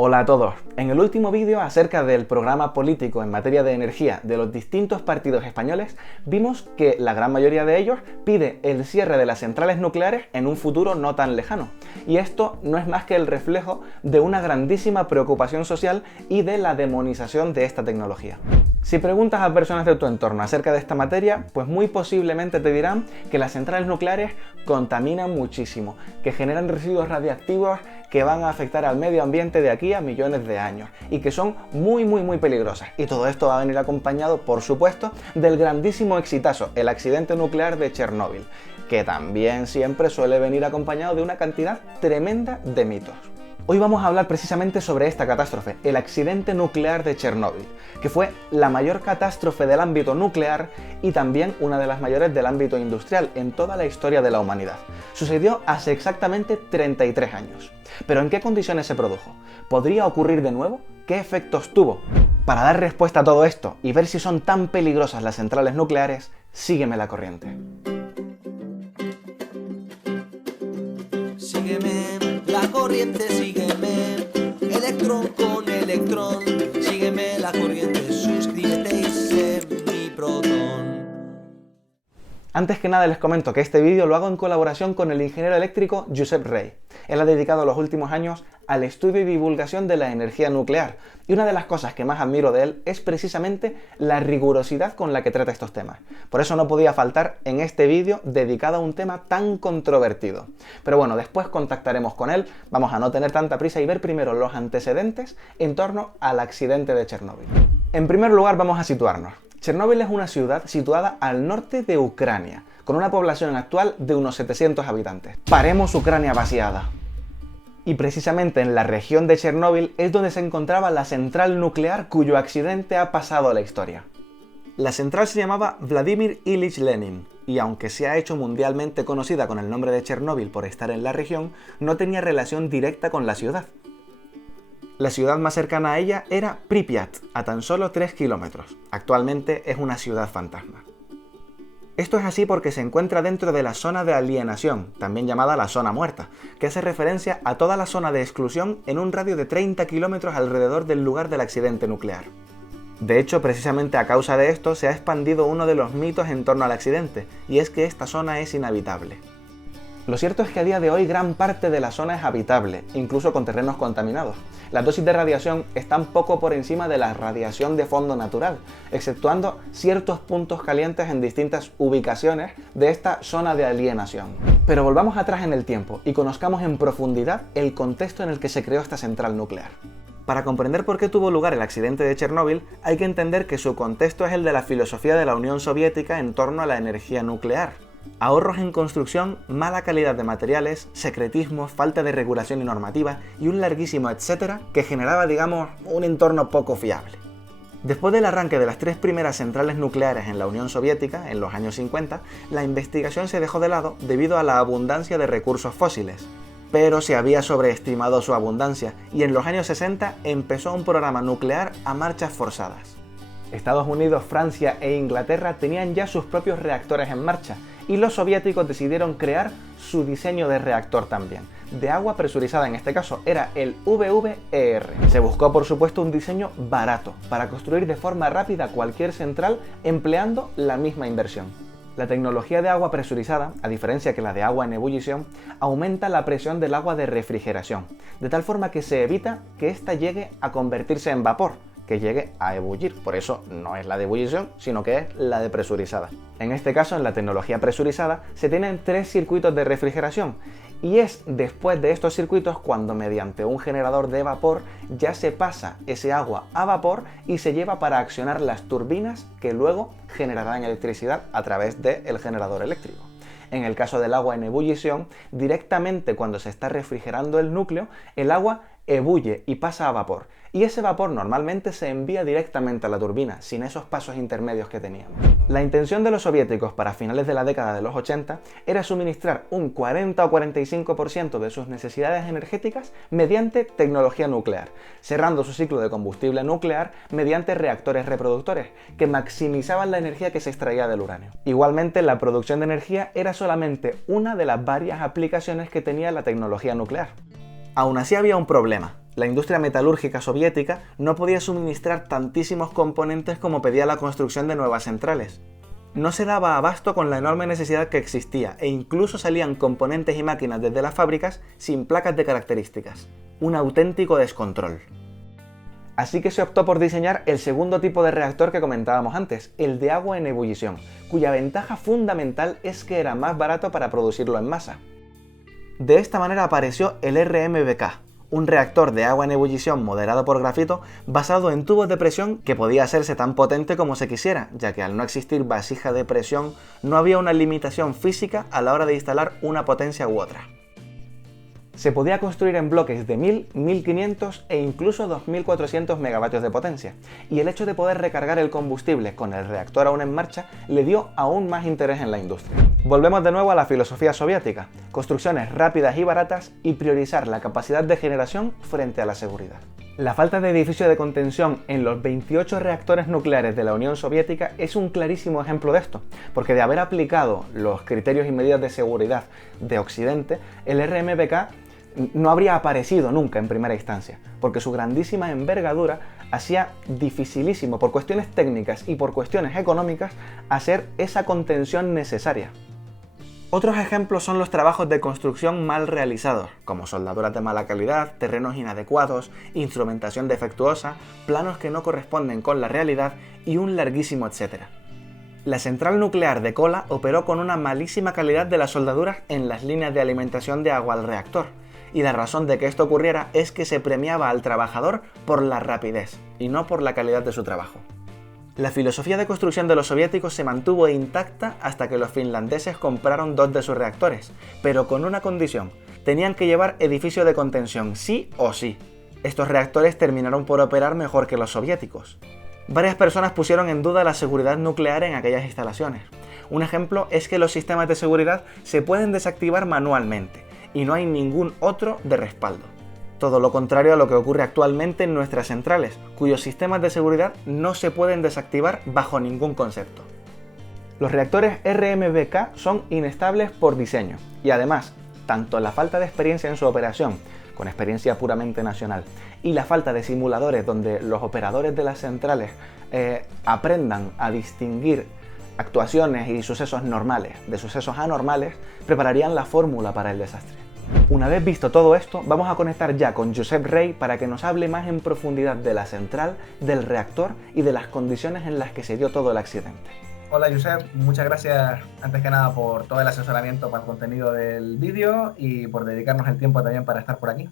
Hola a todos. En el último vídeo acerca del programa político en materia de energía de los distintos partidos españoles, vimos que la gran mayoría de ellos pide el cierre de las centrales nucleares en un futuro no tan lejano. Y esto no es más que el reflejo de una grandísima preocupación social y de la demonización de esta tecnología. Si preguntas a personas de tu entorno acerca de esta materia, pues muy posiblemente te dirán que las centrales nucleares contaminan muchísimo, que generan residuos radiactivos que van a afectar al medio ambiente de aquí a millones de años y que son muy peligrosas. Y todo esto va a venir acompañado, por supuesto, del grandísimo exitazo, el accidente nuclear de Chernóbil, que también siempre suele venir acompañado de una cantidad tremenda de mitos. Hoy vamos a hablar precisamente sobre esta catástrofe, el accidente nuclear de Chernóbil, que fue la mayor catástrofe del ámbito nuclear y también una de las mayores del ámbito industrial en toda la historia de la humanidad. Sucedió hace exactamente 33 años. ¿Pero en qué condiciones se produjo? ¿Podría ocurrir de nuevo? ¿Qué efectos tuvo? Para dar respuesta a todo esto y ver si son tan peligrosas las centrales nucleares, sígueme la corriente. Sígueme la corriente, sígueme, electrón con electrón, sígueme la corriente, suscríbete y sé mi protón. Antes que nada les comento que este vídeo lo hago en colaboración con el ingeniero eléctrico Josep Rey. Él ha dedicado los últimos años al estudio y divulgación de la energía nuclear, y una de las cosas que más admiro de él es precisamente la rigurosidad con la que trata estos temas. Por eso no podía faltar en este vídeo dedicado a un tema tan controvertido. Pero bueno, después contactaremos con él, vamos a no tener tanta prisa y ver primero los antecedentes en torno al accidente de Chernóbil. En primer lugar vamos a situarnos. Chernóbil es una ciudad situada al norte de Ucrania, con una población actual de unos 700 habitantes. Paremos Ucrania vaciada. Y precisamente en la región de Chernóbil es donde se encontraba la central nuclear cuyo accidente ha pasado a la historia. La central se llamaba Vladimir Ilich Lenin, y aunque se ha hecho mundialmente conocida con el nombre de Chernóbil por estar en la región, no tenía relación directa con la ciudad. La ciudad más cercana a ella era Pripyat, a tan solo 3 kilómetros. Actualmente es una ciudad fantasma. Esto es así porque se encuentra dentro de la zona de alienación, también llamada la zona muerta, que hace referencia a toda la zona de exclusión en un radio de 30 kilómetros alrededor del lugar del accidente nuclear. De hecho, precisamente a causa de esto se ha expandido uno de los mitos en torno al accidente, y es que esta zona es inhabitable. Lo cierto es que a día de hoy gran parte de la zona es habitable, incluso con terrenos contaminados. Las dosis de radiación están poco por encima de la radiación de fondo natural, exceptuando ciertos puntos calientes en distintas ubicaciones de esta zona de alienación. Pero volvamos atrás en el tiempo y conozcamos en profundidad el contexto en el que se creó esta central nuclear. Para comprender por qué tuvo lugar el accidente de Chernóbil, hay que entender que su contexto es el de la filosofía de la Unión Soviética en torno a la energía nuclear. Ahorros en construcción, mala calidad de materiales, secretismo, falta de regulación y normativa y un larguísimo etcétera que generaba, digamos, un entorno poco fiable. Después del arranque de las 3 primeras centrales nucleares en la Unión Soviética, en los años 50, la investigación se dejó de lado debido a la abundancia de recursos fósiles. Pero se había sobreestimado su abundancia y en los años 60 empezó un programa nuclear a marchas forzadas. Estados Unidos, Francia e Inglaterra tenían ya sus propios reactores en marcha y los soviéticos decidieron crear su diseño de reactor también, de agua presurizada en este caso, era el VVER. Se buscó por supuesto un diseño barato para construir de forma rápida cualquier central empleando la misma inversión. La tecnología de agua presurizada, a diferencia que la de agua en ebullición, aumenta la presión del agua de refrigeración, de tal forma que se evita que ésta llegue a convertirse en vapor, que llegue a ebullir. Por eso no es la de ebullición, sino que es la de presurizada. En este caso, en la tecnología presurizada, se tienen 3 circuitos de refrigeración, y es después de estos circuitos cuando mediante un generador de vapor ya se pasa ese agua a vapor y se lleva para accionar las turbinas que luego generarán electricidad a través del generador eléctrico. En el caso del agua en ebullición, directamente cuando se está refrigerando el núcleo, el agua ebulle y pasa a vapor. Y ese vapor normalmente se envía directamente a la turbina, sin esos pasos intermedios que teníamos. La intención de los soviéticos para finales de la década de los 80 era suministrar un 40 o 45% de sus necesidades energéticas mediante tecnología nuclear, cerrando su ciclo de combustible nuclear mediante reactores reproductores, que maximizaban la energía que se extraía del uranio. Igualmente, la producción de energía era solamente una de las varias aplicaciones que tenía la tecnología nuclear. Aún así había un problema. La industria metalúrgica soviética no podía suministrar tantísimos componentes como pedía la construcción de nuevas centrales. No se daba abasto con la enorme necesidad que existía e incluso salían componentes y máquinas desde las fábricas sin placas de características. Un auténtico descontrol. Así que se optó por diseñar el segundo tipo de reactor que comentábamos antes, el de agua en ebullición, cuya ventaja fundamental es que era más barato para producirlo en masa. De esta manera apareció el RMBK, un reactor de agua en ebullición moderado por grafito basado en tubos de presión que podía hacerse tan potente como se quisiera, ya que al no existir vasija de presión no había una limitación física a la hora de instalar una potencia u otra. Se podía construir en bloques de 1000, 1500 e incluso 2400 megavatios de potencia, y el hecho de poder recargar el combustible con el reactor aún en marcha le dio aún más interés en la industria. Volvemos de nuevo a la filosofía soviética: construcciones rápidas y baratas y priorizar la capacidad de generación frente a la seguridad. La falta de edificio de contención en los 28 reactores nucleares de la Unión Soviética es un clarísimo ejemplo de esto, porque de haber aplicado los criterios y medidas de seguridad de Occidente, el RMBK no habría aparecido nunca en primera instancia, porque su grandísima envergadura hacía dificilísimo, por cuestiones técnicas y por cuestiones económicas, hacer esa contención necesaria. Otros ejemplos son los trabajos de construcción mal realizados, como soldaduras de mala calidad, terrenos inadecuados, instrumentación defectuosa, planos que no corresponden con la realidad y un larguísimo etcétera. La central nuclear de Kola operó con una malísima calidad de las soldaduras en las líneas de alimentación de agua al reactor, y la razón de que esto ocurriera es que se premiaba al trabajador por la rapidez y no por la calidad de su trabajo. La filosofía de construcción de los soviéticos se mantuvo intacta hasta que los finlandeses compraron 2 de sus reactores, pero con una condición: tenían que llevar edificio de contención sí o sí. Estos reactores terminaron por operar mejor que los soviéticos. Varias personas pusieron en duda la seguridad nuclear en aquellas instalaciones. Un ejemplo es que los sistemas de seguridad se pueden desactivar manualmente, y no hay ningún otro de respaldo. Todo lo contrario a lo que ocurre actualmente en nuestras centrales, cuyos sistemas de seguridad no se pueden desactivar bajo ningún concepto. Los reactores RMBK son inestables por diseño, y además, tanto la falta de experiencia en su operación, con experiencia puramente nacional, y la falta de simuladores donde los operadores de las centrales aprendan a distinguir actuaciones y sucesos normales de sucesos anormales, prepararían la fórmula para el desastre. Una vez visto todo esto, vamos a conectar ya con Josep Rey para que nos hable más en profundidad de la central, del reactor y de las condiciones en las que se dio todo el accidente. Hola Josep, muchas gracias antes que nada por todo el asesoramiento para el contenido del vídeo y por dedicarnos el tiempo también para estar por aquí.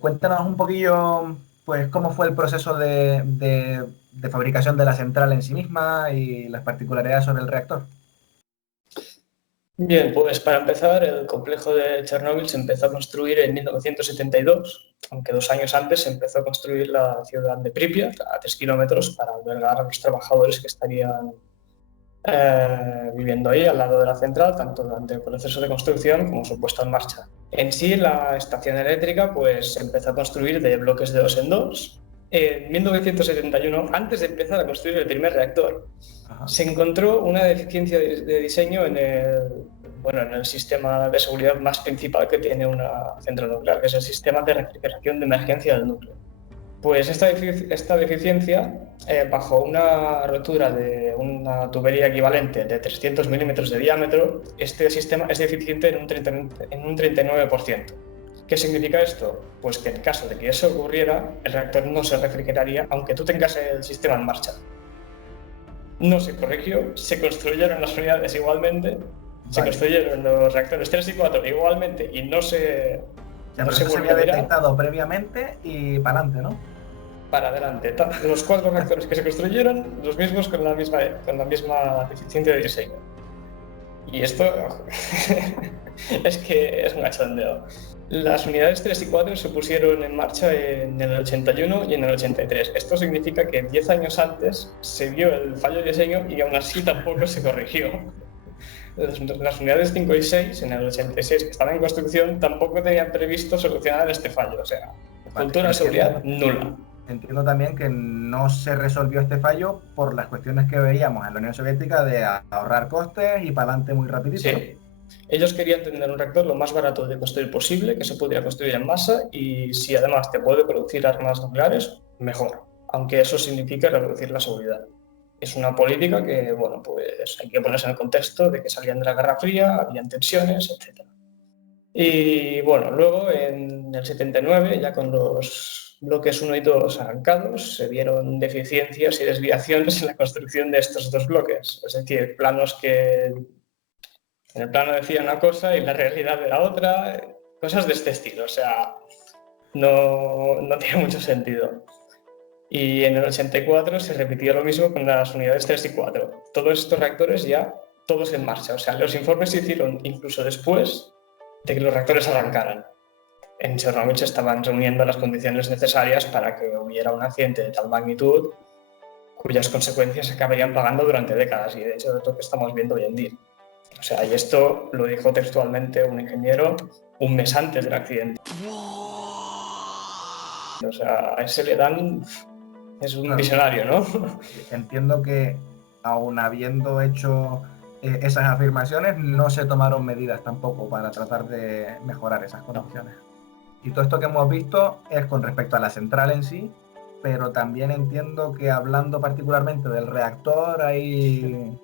Cuéntanos un poquillo pues cómo fue el proceso de fabricación de la central en sí misma y las particularidades sobre el reactor. Bien, pues para empezar, el complejo de Chernóbil se empezó a construir en 1972, aunque 2 años antes se empezó a construir la ciudad de Pripyat, a 3 kilómetros, para albergar a los trabajadores que estarían viviendo ahí al lado de la central, tanto durante el proceso de construcción como su puesta en marcha. En sí, la estación eléctrica pues, se empezó a construir de bloques de 2 en 2. En 1971, antes de empezar a construir el primer reactor, se encontró una deficiencia de diseño en el sistema de seguridad más principal que tiene una central nuclear, que es el sistema de refrigeración de emergencia del núcleo. Pues esta deficiencia, bajo una rotura de una tubería equivalente de 300 milímetros de diámetro, este sistema es deficiente en un 39%. ¿Qué significa esto? Pues que en caso de que eso ocurriera, el reactor no se refrigeraría aunque tú tengas el sistema en marcha. No se corrigió, se construyeron las unidades igualmente, se construyeron los reactores 3 y 4 igualmente y no se... se había detectado previamente y para adelante, ¿no? Para adelante. Los 4 reactores que se construyeron, los mismos con la misma deficiencia de diseño. Y esto es que es un cachondeo. Las unidades 3 y 4 se pusieron en marcha en el 81 y en el 83. Esto significa que 10 años antes se vio el fallo de diseño y aún así tampoco se corrigió. Las unidades 5 y 6, en el 86, que estaban en construcción, tampoco tenían previsto solucionar este fallo. O sea, cultura de seguridad nula. Entiendo también que no se resolvió este fallo por las cuestiones que veíamos en la Unión Soviética de ahorrar costes y para adelante muy rapidito. Sí. Ellos querían tener un reactor lo más barato de construir posible, que se pudiera construir en masa, y si además te puede producir armas nucleares, mejor, aunque eso signifique reducir la seguridad. Es una política que, bueno, pues hay que ponerse en el contexto de que salían de la Guerra Fría, habían tensiones, etc. Y bueno, luego en el 79, ya con los bloques 1 y 2 arrancados, se vieron deficiencias y desviaciones en la construcción de estos dos bloques. Es decir, planos que en el plano decía una cosa y la realidad era otra, cosas de este estilo, o sea, no tiene mucho sentido. Y en el 84 se repitió lo mismo con las unidades 3 y 4. Todos estos reactores ya, todos en marcha, o sea, los informes se hicieron incluso después de que los reactores arrancaran. En Chernobyl se estaban reuniendo las condiciones necesarias para que hubiera un accidente de tal magnitud cuyas consecuencias se acabarían pagando durante décadas, y de hecho es lo que estamos viendo hoy en día. O sea, y esto lo dijo textualmente un ingeniero un mes antes del accidente. O sea, a ese le dan... Es un visionario, ¿no? Entiendo que, aun habiendo hecho esas afirmaciones, no se tomaron medidas tampoco para tratar de mejorar esas condiciones. Y todo esto que hemos visto es con respecto a la central en sí, pero también entiendo que hablando particularmente del reactor hay...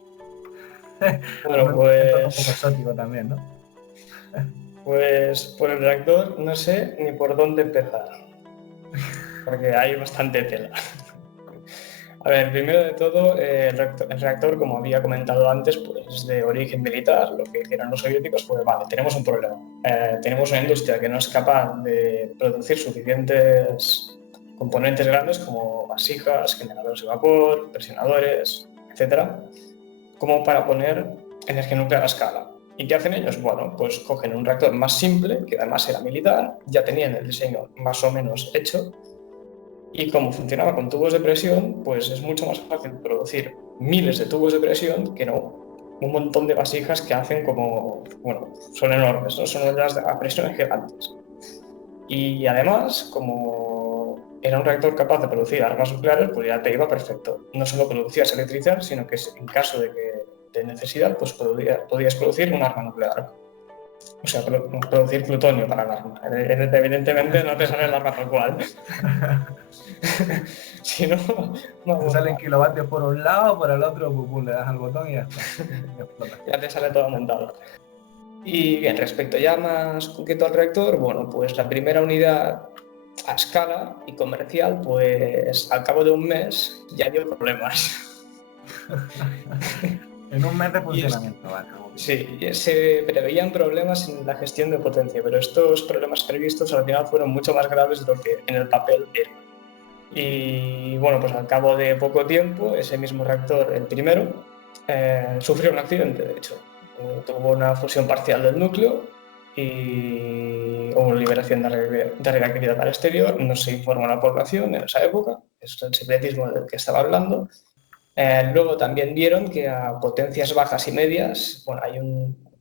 Bueno, un poco exótico también, ¿no? Pues por el reactor no sé ni por dónde empezar, porque hay bastante tela. A ver, primero de todo, el reactor, como había comentado antes, pues de origen militar, lo que eran los soviéticos, pues vale, tenemos un problema. Tenemos una industria que no es capaz de producir suficientes componentes grandes como vasijas, generadores de vapor, presionadores, etcétera, como para poner energía nuclear a escala. ¿Y qué hacen ellos? Bueno, pues cogen un reactor más simple, que además era militar, ya tenían el diseño más o menos hecho, y como funcionaba con tubos de presión, pues es mucho más fácil producir miles de tubos de presión que no un montón de vasijas que hacen como, bueno, son enormes, ¿no? Son ollas a presión gigantes. Y además, como era un reactor capaz de producir armas nucleares, pues ya te iba perfecto. No solo producías electricidad, sino que en caso de necesidad, pues podías producir un arma nuclear. O sea, producir plutonio para el arma. Evidentemente no te sale el arma tal cual. Si no, te salen kilovatios por un lado, por el otro, le das al botón y ya está. Ya te sale todo montado. Y bien, respecto ya más concreto al reactor, bueno, pues la primera unidad a escala y comercial, pues al cabo de un mes ya dio problemas. En un mes de funcionamiento, vale. Sí, se preveían problemas en la gestión de potencia, pero estos problemas previstos al final fueron mucho más graves de lo que en el papel eran. Y bueno, pues al cabo de poco tiempo, ese mismo reactor, el primero, sufrió un accidente, de hecho. Tuvo una fusión parcial del núcleo y hubo liberación de radiactividad al exterior. No se informó a la población en esa época, es el secretismo del que estaba hablando. Luego también vieron que a potencias bajas y medias, bueno,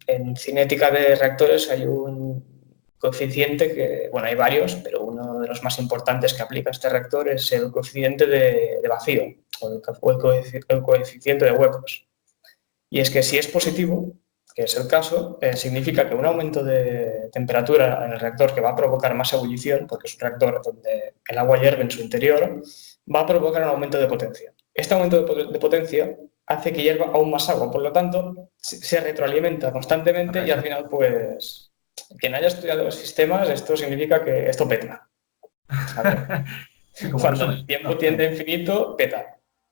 en cinética de reactores hay un coeficiente que, bueno, hay varios, pero uno de los más importantes que aplica este reactor es el coeficiente de vacío, o el coeficiente de huecos. Y es que si es positivo, que es el caso, significa que un aumento de temperatura en el reactor que va a provocar más ebullición, porque es un reactor donde el agua hierve en su interior, va a provocar un aumento de potencia. Este aumento de potencia hace que hierva aún más agua, por lo tanto, se retroalimenta constantemente y al final, pues, quien haya estudiado los sistemas, esto significa que esto peta. Cuando el tiempo tiende a infinito, peta,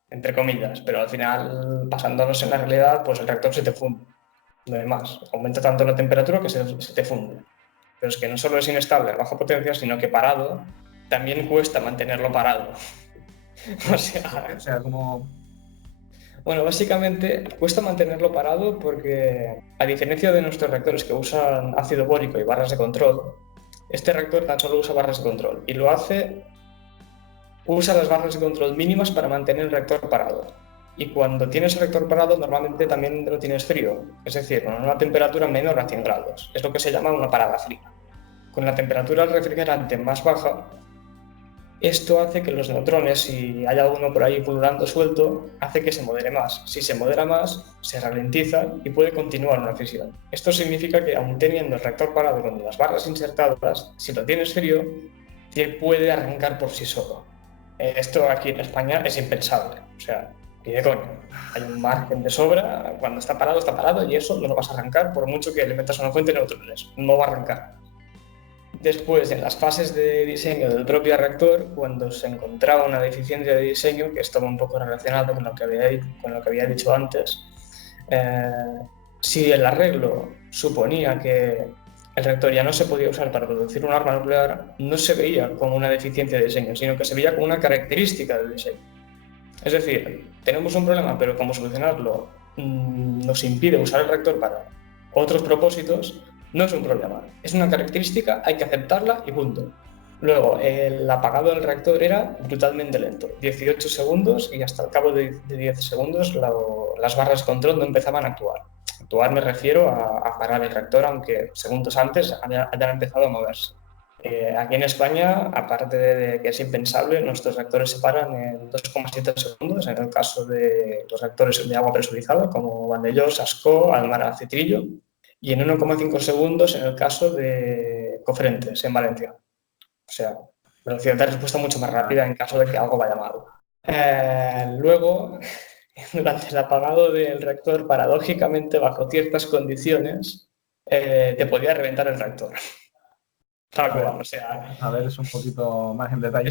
entre comillas, pero al final, basándonos en la realidad, pues el reactor se te funde. No hay más. Aumenta tanto la temperatura que se te funde. Pero es que no solo es inestable a baja potencia, sino que parado también cuesta mantenerlo parado. O sea, como... Bueno, básicamente cuesta mantenerlo parado porque, a diferencia de nuestros reactores que usan ácido bórico y barras de control, este reactor tan solo usa barras de control y usa las barras de control mínimas para mantener el reactor parado. Y cuando tienes el reactor parado, normalmente también lo tienes frío, es decir, con una temperatura menor a 100 grados. Es lo que se llama una parada fría. Con la temperatura del refrigerante más baja, Esto hace que los neutrones, si hay alguno por ahí pululando suelto, hace que se modere más. Si se modera más, se ralentiza y puede continuar una fisión. Esto significa que, aun teniendo el reactor parado con las barras insertadas, si lo tienes frío, te puede arrancar por sí solo. Esto aquí en España es impensable. O sea, ni de coña. Hay un margen de sobra, cuando está parado y eso no lo vas a arrancar por mucho que le metas una fuente de neutrones. No va a arrancar. Después, en las fases de diseño del propio reactor, cuando se encontraba una deficiencia de diseño, que estaba un poco relacionado con lo que había dicho antes, si el arreglo suponía que el reactor ya no se podía usar para producir un arma nuclear, no se veía como una deficiencia de diseño, sino que se veía como una característica del diseño. Es decir, tenemos un problema, pero como solucionarlo nos impide usar el reactor para otros propósitos, no es un problema, es una característica, hay que aceptarla y punto. Luego, el apagado del reactor era brutalmente lento, 18 segundos, y hasta el cabo de 10 segundos las barras de control no empezaban a actuar. Actuar me refiero a parar el reactor, aunque segundos antes hayan empezado a moverse. Aquí en España, aparte de que es impensable, nuestros reactores se paran en 2,7 segundos, en el caso de los reactores de agua presurizada, como Vandellós, Ascó, Almara, Citrillo, y en 1,5 segundos en el caso de Cofrentes, en Valencia. O sea, velocidad de respuesta mucho más rápida en caso de que algo vaya mal. Luego, durante el apagado del reactor, paradójicamente, bajo ciertas condiciones, te podía reventar el reactor. Tal cual, o sea... A ver, es un poquito más en detalle.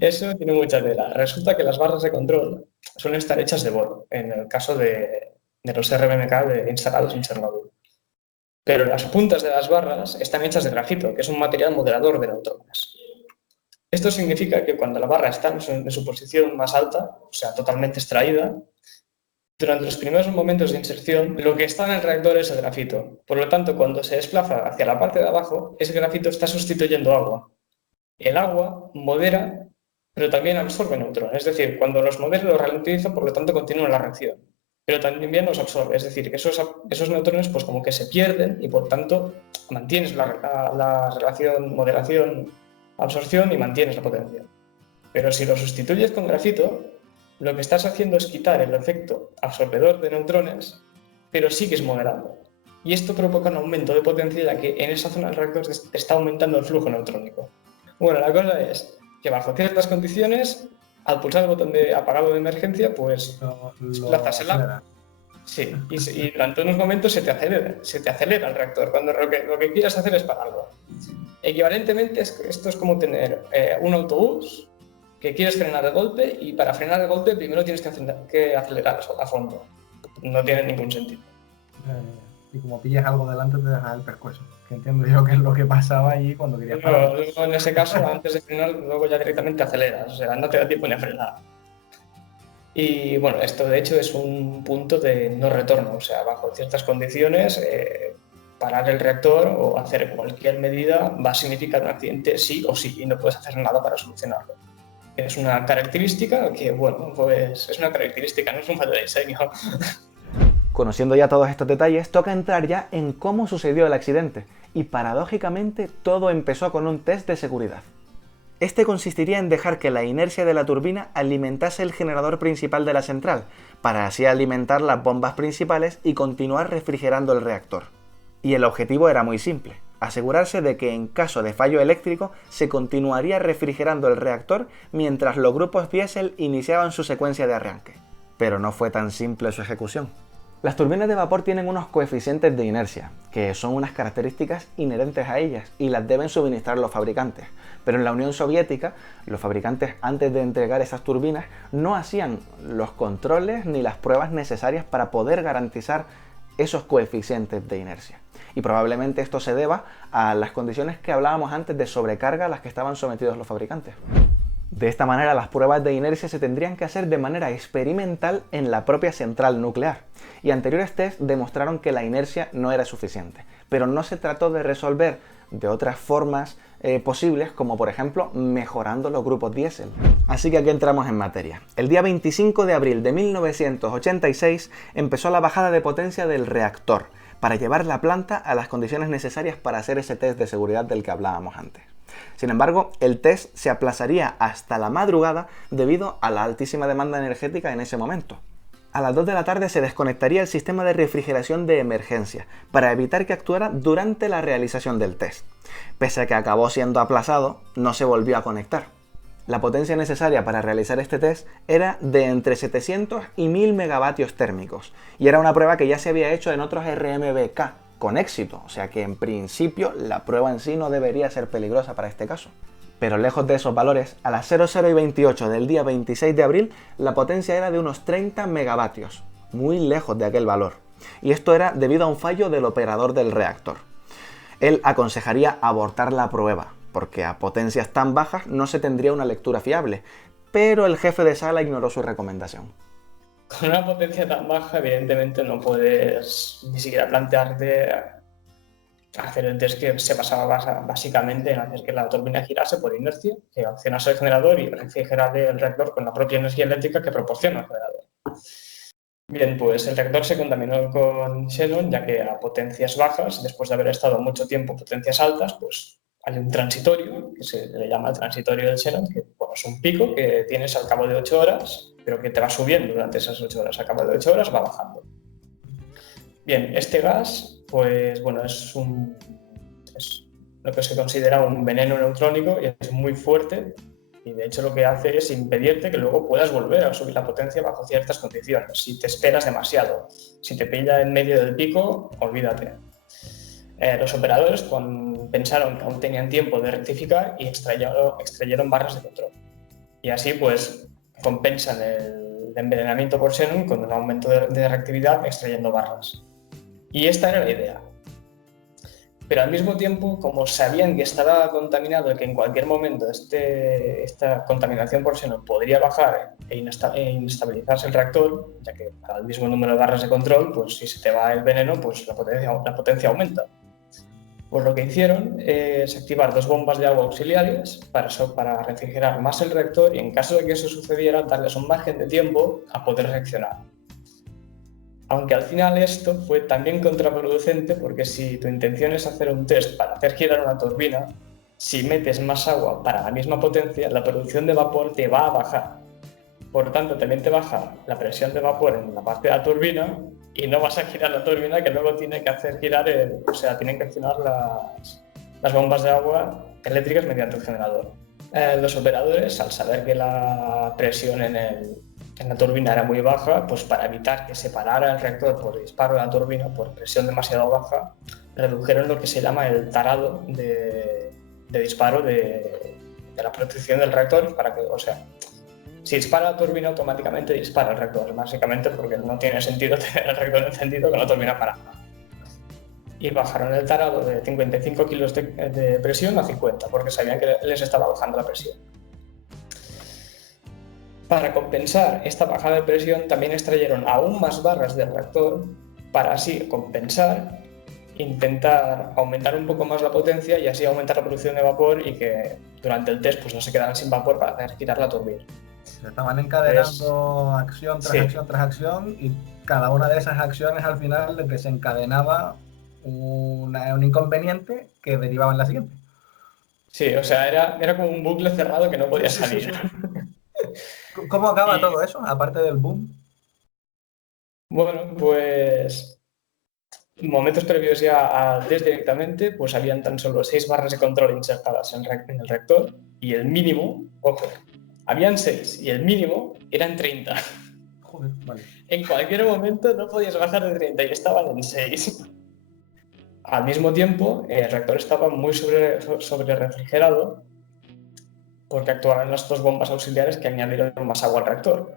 Eso tiene mucha tela. Resulta que las barras de control suelen estar hechas de boro, en el caso de los RBMK instalados en Chernobyl. Pero las puntas de las barras están hechas de grafito, que es un material moderador de neutrones. Esto significa que cuando la barra está en su posición más alta, o sea, totalmente extraída, durante los primeros momentos de inserción, lo que está en el reactor es el grafito. Por lo tanto, cuando se desplaza hacia la parte de abajo, ese grafito está sustituyendo agua. El agua modera, pero también absorbe neutrones. Es decir, cuando los modera, los ralentiza, por lo tanto, continúa la reacción. Pero también los absorbe. Es decir, que esos neutrones pues como que se pierden y, por tanto, mantienes la relación moderación-absorción y mantienes la potencia. Pero si lo sustituyes con grafito, lo que estás haciendo es quitar el efecto absorbedor de neutrones, pero sigues moderando. Y esto provoca un aumento de potencia, ya que en esa zona del reactor está aumentando el flujo neutrónico. Bueno, la cosa es que bajo ciertas condiciones, al pulsar el botón de apagado de emergencia, pues desplazas el agua. Sí, y durante unos momentos se te acelera el reactor, cuando lo que quieras hacer es pararlo. Equivalentemente, esto es como tener un autobús que quieres frenar de golpe, y para frenar de golpe primero tienes que acelerar a fondo. No tiene ningún sentido. Y como pillas algo delante te dejas el pescuezo, que entiendo yo que es lo que pasaba allí cuando querías parar. Luego, en ese caso, antes de frenar, luego ya directamente aceleras, o sea, no te da tiempo ni a frenar. Y bueno, esto de hecho es un punto de no retorno, o sea, bajo ciertas condiciones, parar el reactor o hacer cualquier medida va a significar un accidente sí o sí, y no puedes hacer nada para solucionarlo. Es una característica que, bueno, pues es una característica, no es un fallo de diseño. Conociendo ya todos estos detalles, toca entrar ya en cómo sucedió el accidente, y paradójicamente todo empezó con un test de seguridad. Este consistiría en dejar que la inercia de la turbina alimentase el generador principal de la central, para así alimentar las bombas principales y continuar refrigerando el reactor. Y el objetivo era muy simple: asegurarse de que en caso de fallo eléctrico se continuaría refrigerando el reactor mientras los grupos diésel iniciaban su secuencia de arranque. Pero no fue tan simple su ejecución. Las turbinas de vapor tienen unos coeficientes de inercia, que son unas características inherentes a ellas y las deben suministrar los fabricantes. Pero en la Unión Soviética, los fabricantes, antes de entregar esas turbinas, no hacían los controles ni las pruebas necesarias para poder garantizar esos coeficientes de inercia. Y probablemente esto se deba a las condiciones que hablábamos antes de sobrecarga a las que estaban sometidos los fabricantes. De esta manera, las pruebas de inercia se tendrían que hacer de manera experimental en la propia central nuclear, y anteriores tests demostraron que la inercia no era suficiente, pero no se trató de resolver de otras formas posibles, como por ejemplo mejorando los grupos diésel. Así que aquí entramos en materia. El día 25 de abril de 1986 empezó la bajada de potencia del reactor, para llevar la planta a las condiciones necesarias para hacer ese test de seguridad del que hablábamos antes. Sin embargo, el test se aplazaría hasta la madrugada debido a la altísima demanda energética en ese momento. A las 2 de la tarde se desconectaría el sistema de refrigeración de emergencia para evitar que actuara durante la realización del test. Pese a que acabó siendo aplazado, no se volvió a conectar. La potencia necesaria para realizar este test era de entre 700 y 1000 megavatios térmicos, y era una prueba que ya se había hecho en otros RMBK con éxito, o sea que en principio la prueba en sí no debería ser peligrosa para este caso. Pero lejos de esos valores, a las 00:28 del día 26 de abril, la potencia era de unos 30 megavatios, muy lejos de aquel valor. Y esto era debido a un fallo del operador del reactor. Él aconsejaría abortar la prueba, porque a potencias tan bajas no se tendría una lectura fiable, pero el jefe de sala ignoró su recomendación. Con una potencia tan baja, evidentemente no puedes ni siquiera plantearte hacer el test que se basaba básicamente en hacer que la turbina girase por inercia, que accionase el generador y refrigerase el reactor con la propia energía eléctrica que proporciona el generador. Bien, pues el reactor se contaminó con xenón, ya que a potencias bajas, después de haber estado mucho tiempo a potencias altas, pues hay un transitorio, que se le llama el transitorio del xenón, que bueno, es un pico que tienes al cabo de 8 horas, pero que te va subiendo durante esas 8 horas. Al cabo de 8 horas va bajando. Bien, este gas, pues bueno, es lo que se considera un veneno neutrónico y es muy fuerte, y de hecho lo que hace es impedirte que luego puedas volver a subir la potencia bajo ciertas condiciones. Si te esperas demasiado, si te pilla en medio del pico, olvídate. Los operadores pensaron que aún tenían tiempo de rectificar y extrayeron barras de control. Y así pues compensan el envenenamiento por xenón con un aumento de reactividad extrayendo barras. Y esta era la idea. Pero al mismo tiempo, como sabían que estaba contaminado y que en cualquier momento esta contaminación por xenón podría bajar e inestabilizarse el reactor, ya que para el mismo número de barras de control, pues si se te va el veneno, pues la potencia aumenta. Pues lo que hicieron es activar 2 bombas de agua auxiliares para refrigerar más el reactor y en caso de que eso sucediera, darles un margen de tiempo a poder reaccionar. Aunque al final esto fue también contraproducente porque si tu intención es hacer un test para hacer girar una turbina, si metes más agua para la misma potencia, la producción de vapor te va a bajar. Por tanto, también te baja la presión de vapor en la parte de la turbina y no vas a girar la turbina que luego tiene que hacer girar, tienen que accionar las bombas de agua eléctricas mediante el generador. Los operadores, al saber que la presión en la turbina era muy baja, pues para evitar que se parara el reactor por disparo de la turbina por presión demasiado baja, redujeron lo que se llama el tarado de disparo de la protección del reactor para que, si dispara la turbina automáticamente dispara el reactor, básicamente porque no tiene sentido tener el reactor encendido con la turbina parada. Y bajaron el tarado de 55 kilos de presión a 50, porque sabían que les estaba bajando la presión. Para compensar esta bajada de presión, también extrayeron aún más barras del reactor para así compensar, intentar aumentar un poco más la potencia y así aumentar la producción de vapor y que durante el test pues, no se quedaran sin vapor para hacer girar la turbina. Se estaban encadenando acción tras acción tras acción y cada una de esas acciones al final desencadenaba un inconveniente que derivaba en la siguiente. Sí, era como un bucle cerrado que no podía salir. ¿Cómo acaba todo eso, aparte del boom? Bueno, pues momentos previos ya al test directamente, pues habían tan solo 6 barras de control insertadas en el reactor y el mínimo, ojo, habían 6 y el mínimo eran 30. Joder, vale. En cualquier momento no podías bajar de 30 y estaban en 6. Al mismo tiempo, el reactor estaba muy sobre refrigerado porque actuaban las 2 bombas auxiliares que añadieron más agua al reactor.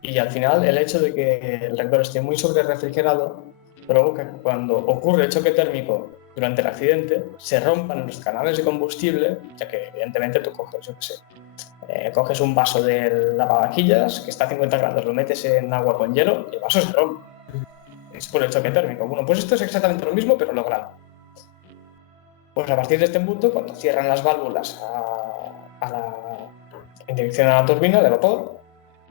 Y al final, el hecho de que el reactor esté muy sobre refrigerado provoca que cuando ocurre el choque térmico durante el accidente, se rompan los canales de combustible, ya que evidentemente tú coges un vaso de lavavajillas que está a 50 grados, lo metes en agua con hielo y el vaso se rompe. Es por el choque térmico. Bueno, pues esto es exactamente lo mismo, pero logrado. Pues a partir de este punto, cuando cierran las válvulas en dirección a la turbina de vapor,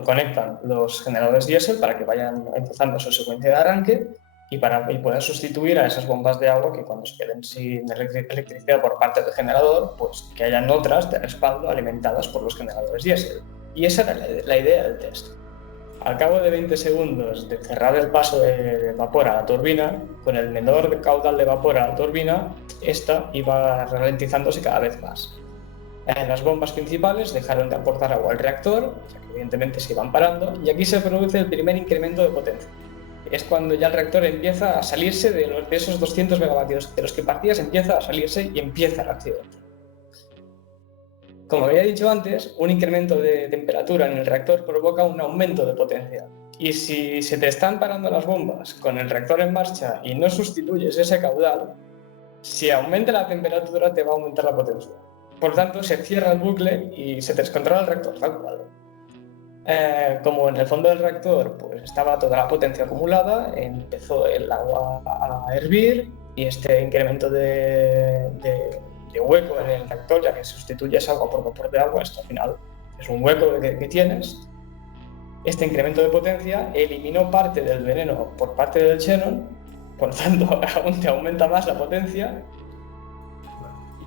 conectan los generadores diésel para que vayan empezando su secuencia de arranque y poder sustituir a esas bombas de agua que cuando se queden sin electricidad por parte del generador, pues que hayan otras de respaldo alimentadas por los generadores diésel. Y esa era la idea del test. Al cabo de 20 segundos de cerrar el paso de vapor a la turbina, con el menor caudal de vapor a la turbina, esta iba ralentizándose cada vez más. Las bombas principales dejaron de aportar agua al reactor, o sea que evidentemente se iban parando, y aquí se produce el primer incremento de potencia. Es cuando ya el reactor empieza a salirse de esos 200 megavatios de los que partías, empieza a salirse y empieza el accidente. Como había dicho antes, un incremento de temperatura en el reactor provoca un aumento de potencia. Y si se te están parando las bombas con el reactor en marcha y no sustituyes ese caudal, si aumenta la temperatura te va a aumentar la potencia. Por tanto, se cierra el bucle y se descontrola el reactor, tal cual. Como en el fondo del reactor pues, estaba toda la potencia acumulada, empezó el agua a hervir y este incremento de hueco en el reactor, ya que sustituye esa agua por vapor de agua, esto al final es un hueco que tienes. Este incremento de potencia eliminó parte del veneno por parte del xenón, por lo tanto aún te aumenta más la potencia.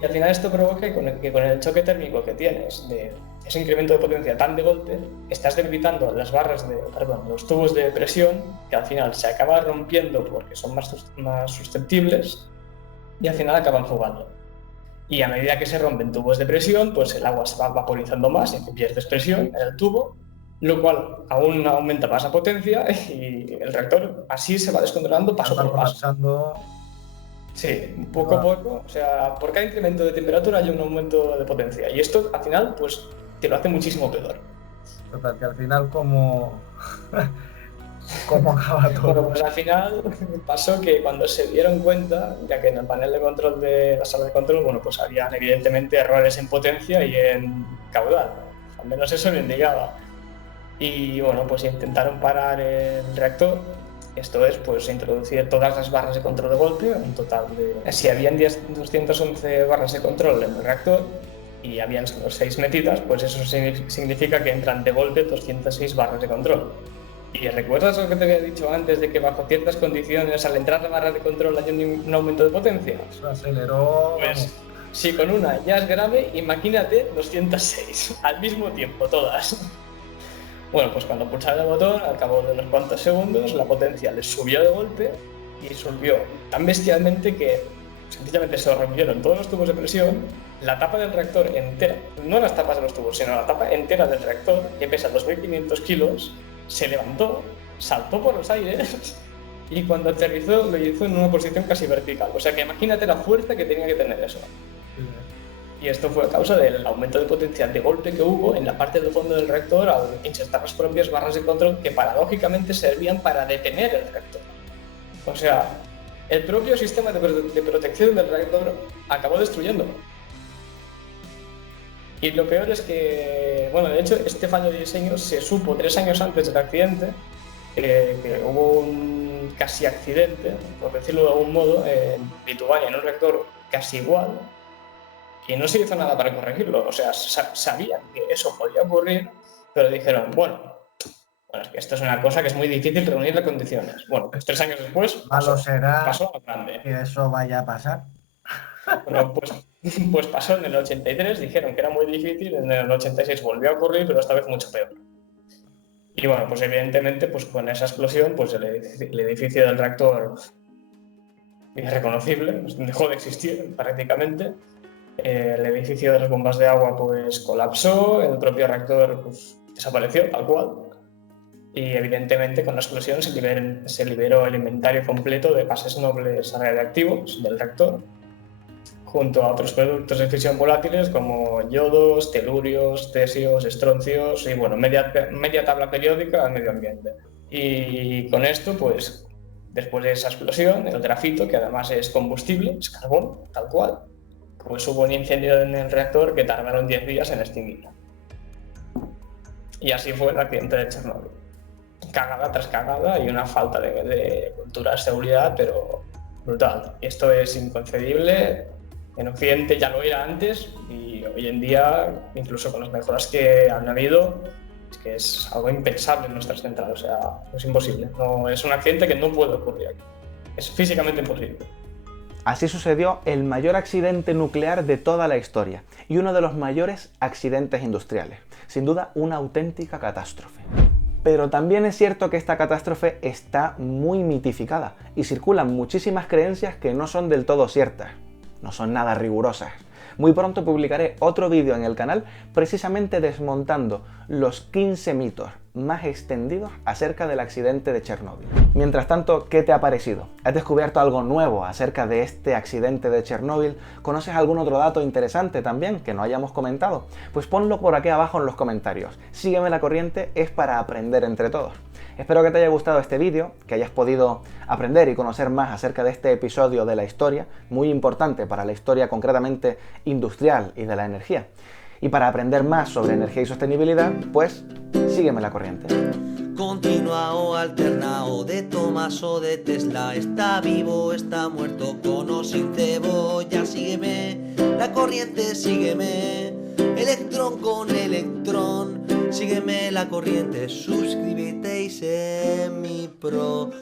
Y al final esto provoca que con el choque térmico que tienes de ese incremento de potencia tan de golpe, estás debilitando los tubos de presión, que al final se acaban rompiendo porque son más susceptibles y al final acaban fugando. Y a medida que se rompen tubos de presión, pues el agua se va vaporizando más y pierdes presión en el tubo, lo cual aún aumenta más la potencia y el reactor así se va descontrolando paso por paso. Sí, poco a poco, o sea, por cada incremento de temperatura hay un aumento de potencia y esto al final pues te lo hace muchísimo peor. Total, que al final ¿cómo acaba todo? Bueno, pues al final pasó que cuando se dieron cuenta, ya que en el panel de control de la sala de control, bueno, pues había evidentemente errores en potencia y en caudal, al menos eso lo indicaba. Y bueno, pues intentaron parar el reactor. Esto es, pues, introducir todas las barras de control de golpe, un total de... Si habían 211 barras de control en el reactor y habían solo 6 metidas, pues eso significa que entran de golpe 206 barras de control. ¿Y recuerdas lo que te había dicho antes de que bajo ciertas condiciones, al entrar la barra de control hay un aumento de potencia? Eso aceleró... Pues, si con una ya es grave, imagínate 206, al mismo tiempo, todas. Bueno, pues cuando pulsaron el botón, al cabo de unos cuantos segundos, la potencia les subió de golpe y subió tan bestialmente que sencillamente se rompieron todos los tubos de presión, la tapa del reactor entera, no las tapas de los tubos, sino la tapa entera del reactor, que pesa 2.500 kilos, se levantó, saltó por los aires y cuando aterrizó lo hizo en una posición casi vertical. O sea que imagínate la fuerza que tenía que tener eso. Y esto fue a causa del aumento de potencia de golpe que hubo en la parte del fondo del reactor al insertar las propias barras de control que paradójicamente servían para detener el reactor. O sea, el propio sistema de protección del reactor acabó destruyéndolo. Y lo peor es que, bueno, de hecho, este fallo de diseño se supo 3 años antes del accidente, que hubo un casi accidente, por decirlo de algún modo, en Lituania, en un reactor casi igual, y no se hizo nada para corregirlo. O sea, sabían que eso podía ocurrir, pero dijeron, bueno, es que esto es una cosa que es muy difícil reunir las condiciones. Bueno, pues 3 años después pasó a grande. Que eso vaya a pasar. Bueno, pues pasó en el 83, dijeron que era muy difícil, en el 86 volvió a ocurrir, pero esta vez mucho peor. Y bueno, pues evidentemente, pues con esa explosión, pues el edificio del reactor irreconocible, pues dejó de existir prácticamente. El edificio de las bombas de agua pues colapsó, el propio reactor pues, desapareció tal cual y evidentemente con la explosión se liberó el inventario completo de gases nobles radiactivos del reactor junto a otros productos de fisión volátiles como yodos, telurios, cesios, estroncios y bueno, media tabla periódica al medio ambiente. Y con esto pues después de esa explosión el grafito, que además es combustible, es carbón tal cual, pues hubo un incendio en el reactor que tardaron 10 días en extinguirlo. Y así fue el accidente de Chernobyl. Cagada tras cagada y una falta de cultura de seguridad, pero brutal. Esto es inconcebible. En Occidente ya lo era antes y hoy en día, incluso con las mejoras que han habido, es que es algo impensable en nuestras centrales. O sea, es imposible. No, es un accidente que no puede ocurrir aquí. Es físicamente imposible. Así sucedió el mayor accidente nuclear de toda la historia y uno de los mayores accidentes industriales. Sin duda, una auténtica catástrofe. Pero también es cierto que esta catástrofe está muy mitificada y circulan muchísimas creencias que no son del todo ciertas, no son nada rigurosas. Muy pronto publicaré otro vídeo en el canal precisamente desmontando los 15 mitos más extendidos acerca del accidente de Chernóbil. Mientras tanto, ¿qué te ha parecido? ¿Has descubierto algo nuevo acerca de este accidente de Chernóbil? ¿Conoces algún otro dato interesante también que no hayamos comentado? Pues ponlo por aquí abajo en los comentarios. Sígueme la corriente, es para aprender entre todos. Espero que te haya gustado este vídeo, que hayas podido aprender y conocer más acerca de este episodio de la historia, muy importante para la historia concretamente industrial y de la energía. Y para aprender más sobre energía y sostenibilidad, pues sígueme la corriente. Continua o alterna, o de Tomás o de Tesla, está vivo, está muerto, con o sin cebolla, sígueme, la corriente, sígueme, electrón con electrón, sígueme la corriente, suscríbete y sé mi protón.